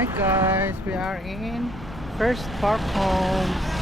Hi guys, we are in First Park Homes.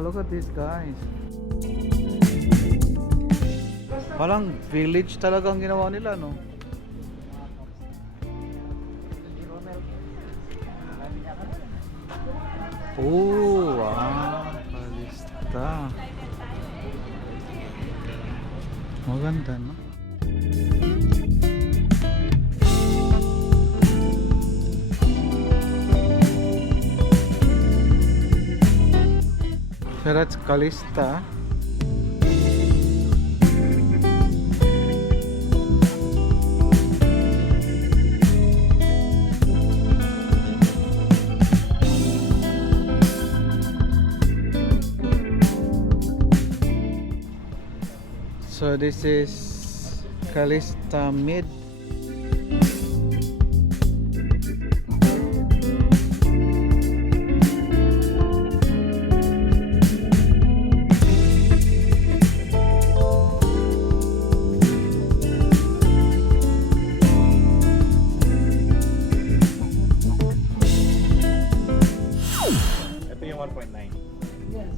Look at this guys. Parang village talaga ang ginawa nila, no? Oh, wow. Kalista. Maganda, no? So that's Calista. So this is Calista Mid. Ito yung 1.9. Yes.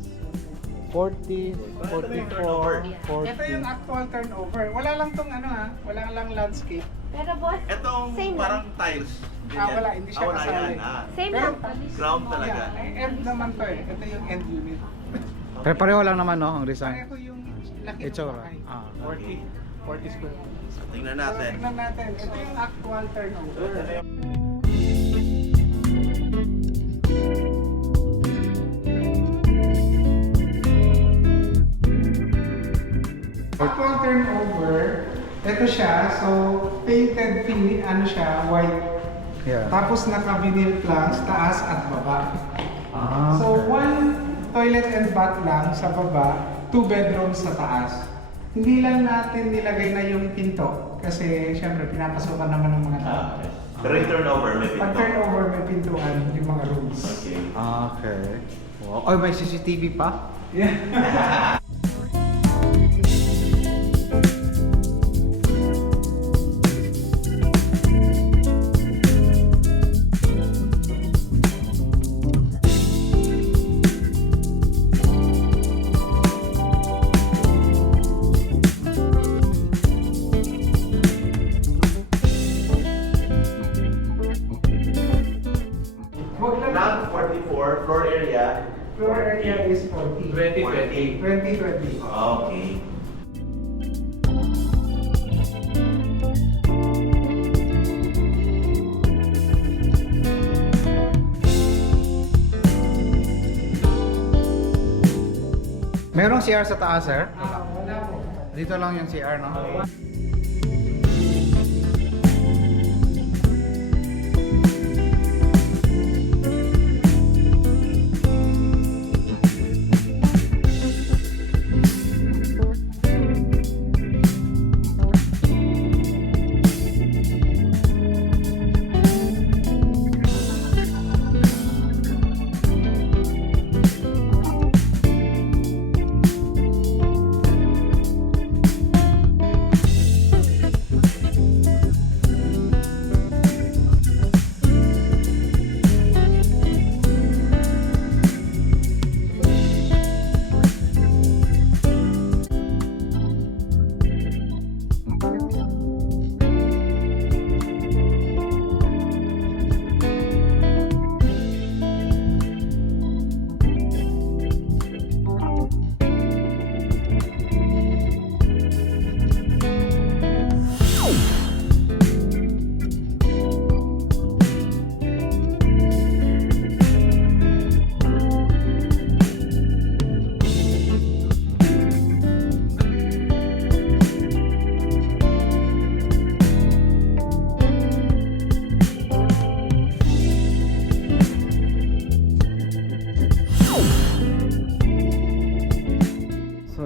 40, 44, 40. Ito yung actual turnover. Wala lang tong ano ha, wala lang landscape. Pero boss, Itong same parang lang. tiles. Wala, hindi siya wala kasali. yan. Same Pero, lang. Ground talaga. Yeah, end naman to eh. Ito yung end unit. Pareho lang naman, no, ang design. Pareho yung laki ng Itsura. bahay. Ah, 40 square meters. So, tingnan So, natin. tingnan natin. Ito yung actual turnover. Actual turnover, ito siya. So, painted finish, ano siya, white. yeah. Tapos naka-vinyl planks, taas at baba. Ah, So, one toilet and bath lang sa baba, 2 bedrooms sa taas. Hindi lang natin nilagay na yung pinto kasi syempre pinapasukan naman ng mga tao. Pero yung turnover, may Pag pinto. turnover, may pintuan yung mga rooms. Okay. Okay. Wow. Oh, may CCTV pa? Yeah. Wag lang. Ground 44, floor area. Floor area is 40. 20. 20. Okay. Merong CR sa taas, sir? Wala po. Dito lang yung CR, no?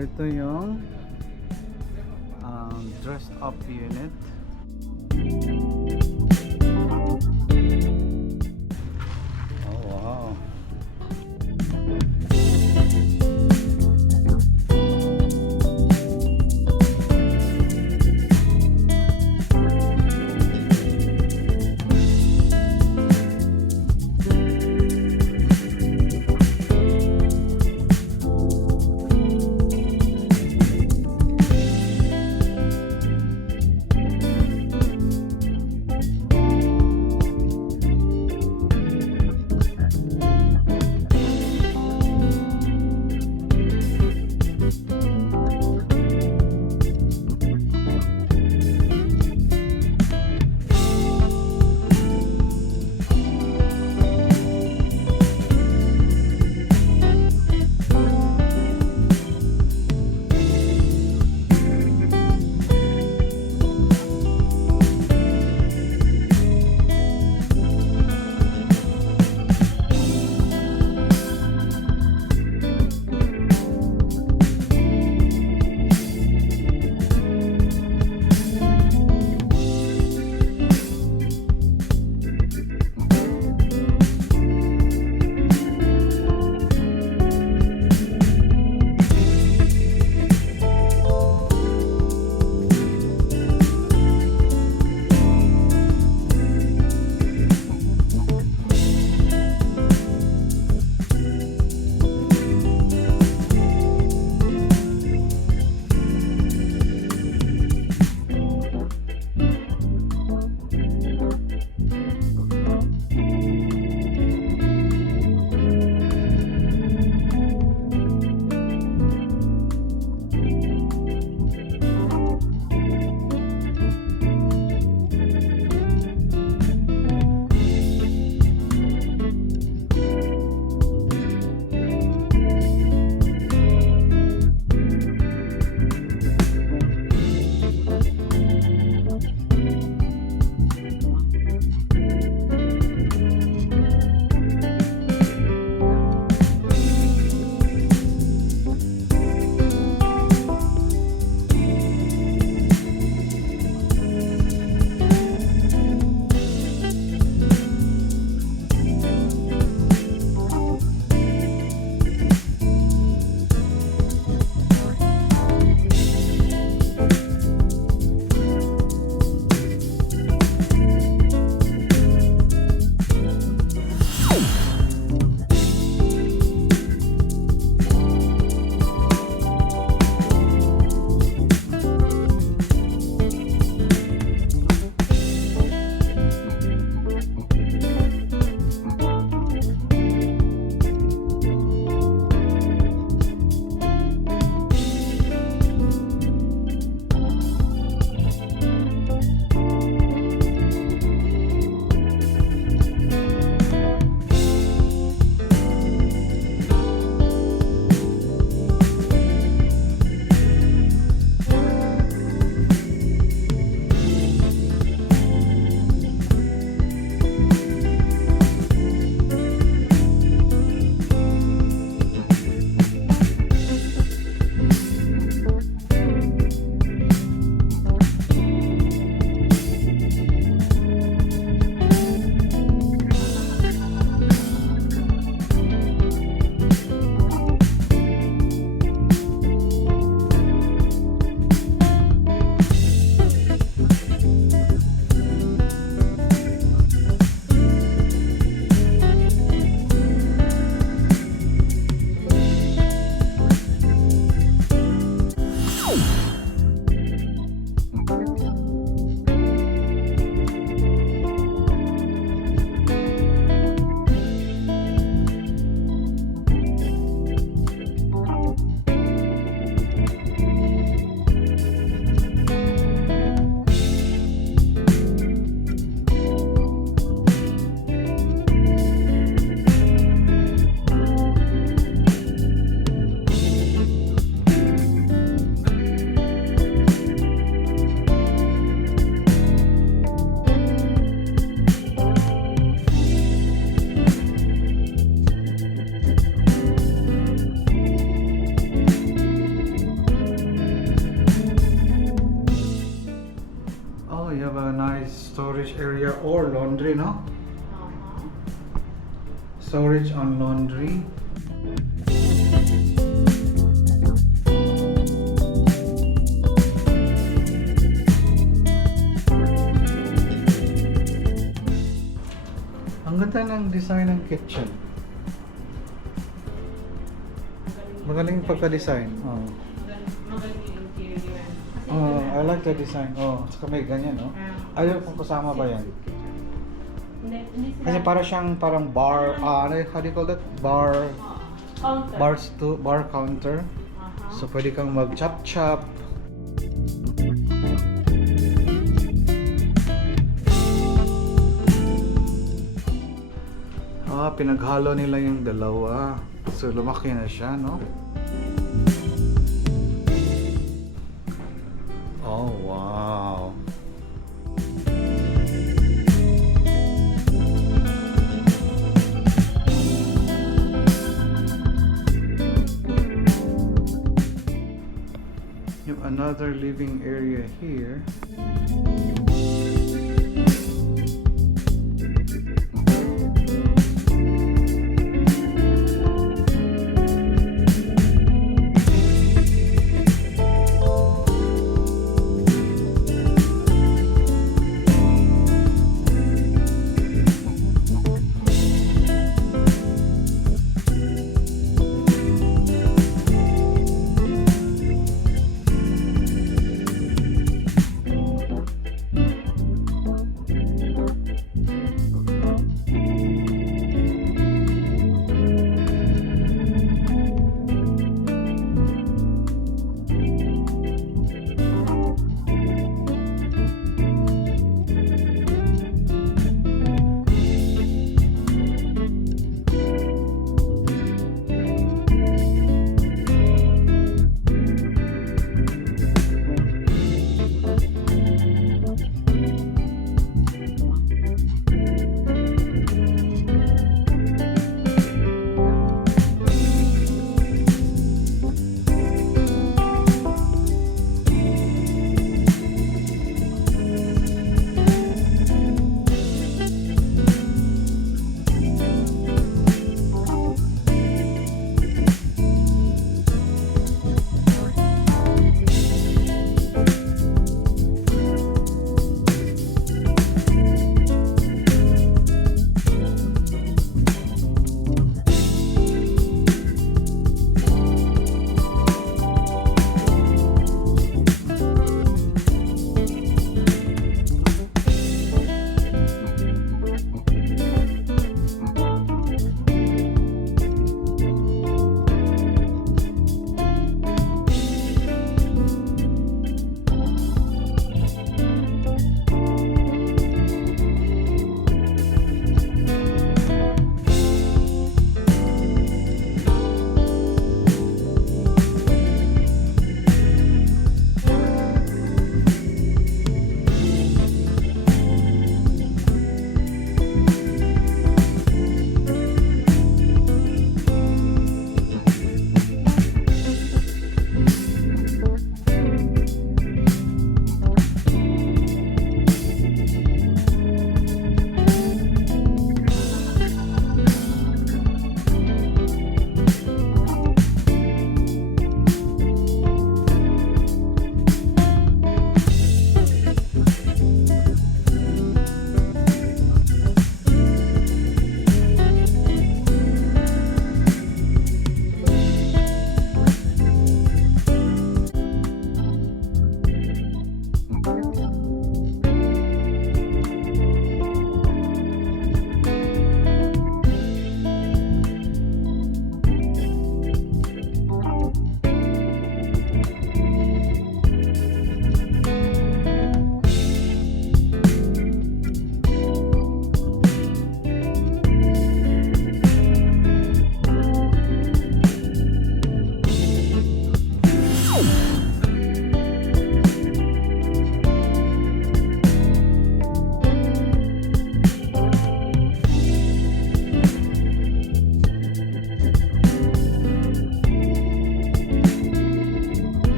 ito yung dressed up unit. Oh, wow. storage area or laundry, no? Uh-huh. Storage on laundry. Ang ganda ng design ng kitchen. Magaling pagka-design. Oh. Magaling yung interior. Kasi Oh, ito na- I like the design. Oh, saka may ganyan, no? Ayaw kung kasama ba yan. Hindi sila. Kasi para siyang parang bar, ano, how do you call that? Bar, Counter. bar counter. Uh-huh. So pwede kang mag-chop-chop. Pinaghalo nila yung dalawa. So lumaki na siya, no? Oh, wow. You have another living area here.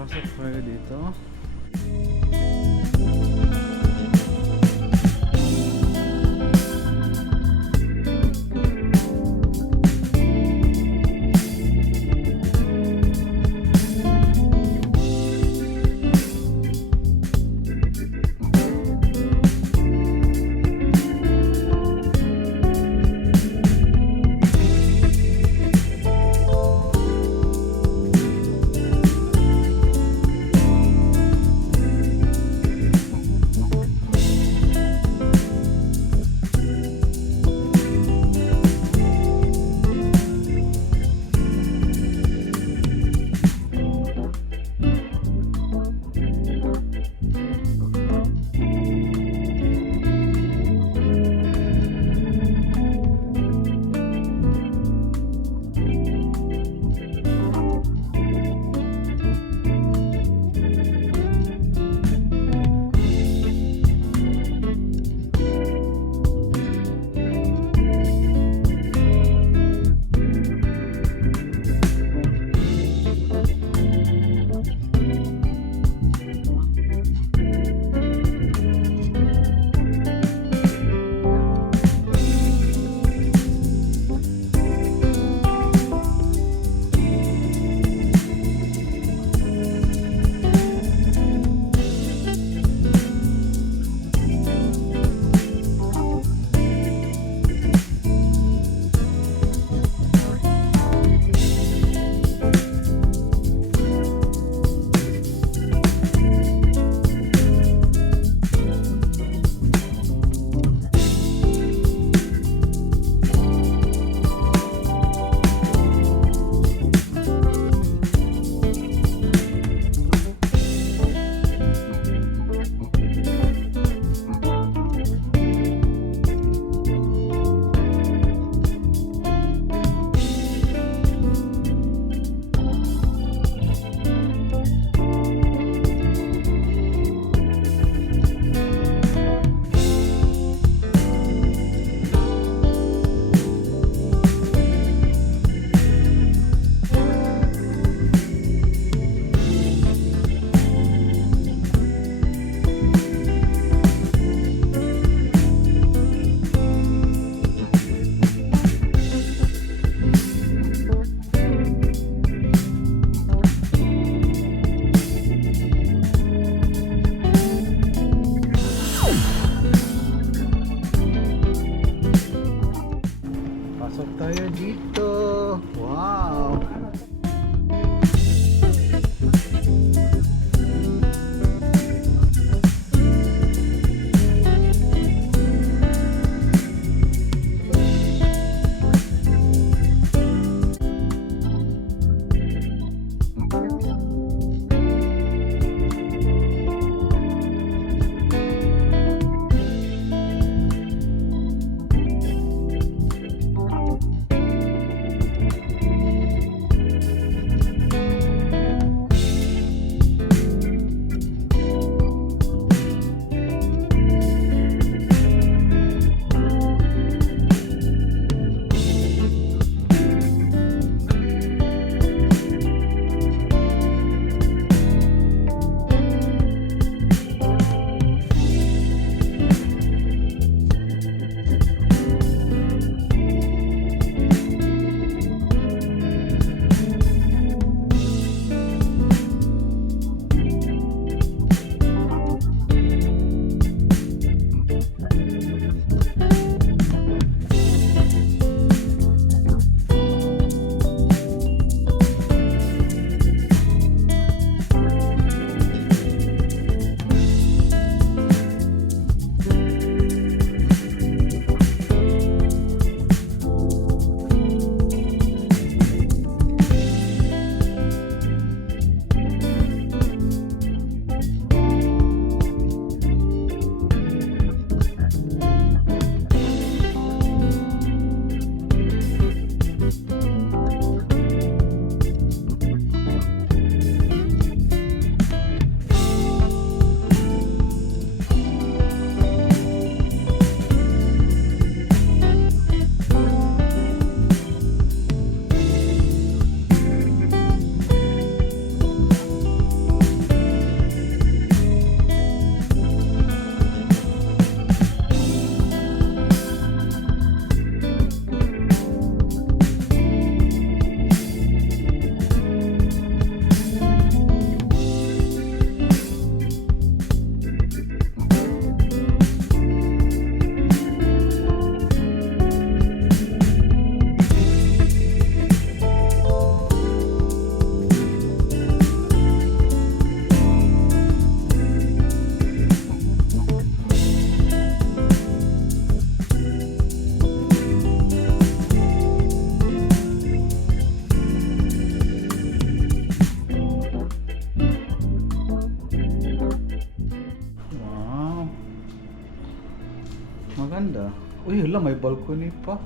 Pasok tayo dito. Pasok tayo dito. Wow! Ay, hala, may balcony pa.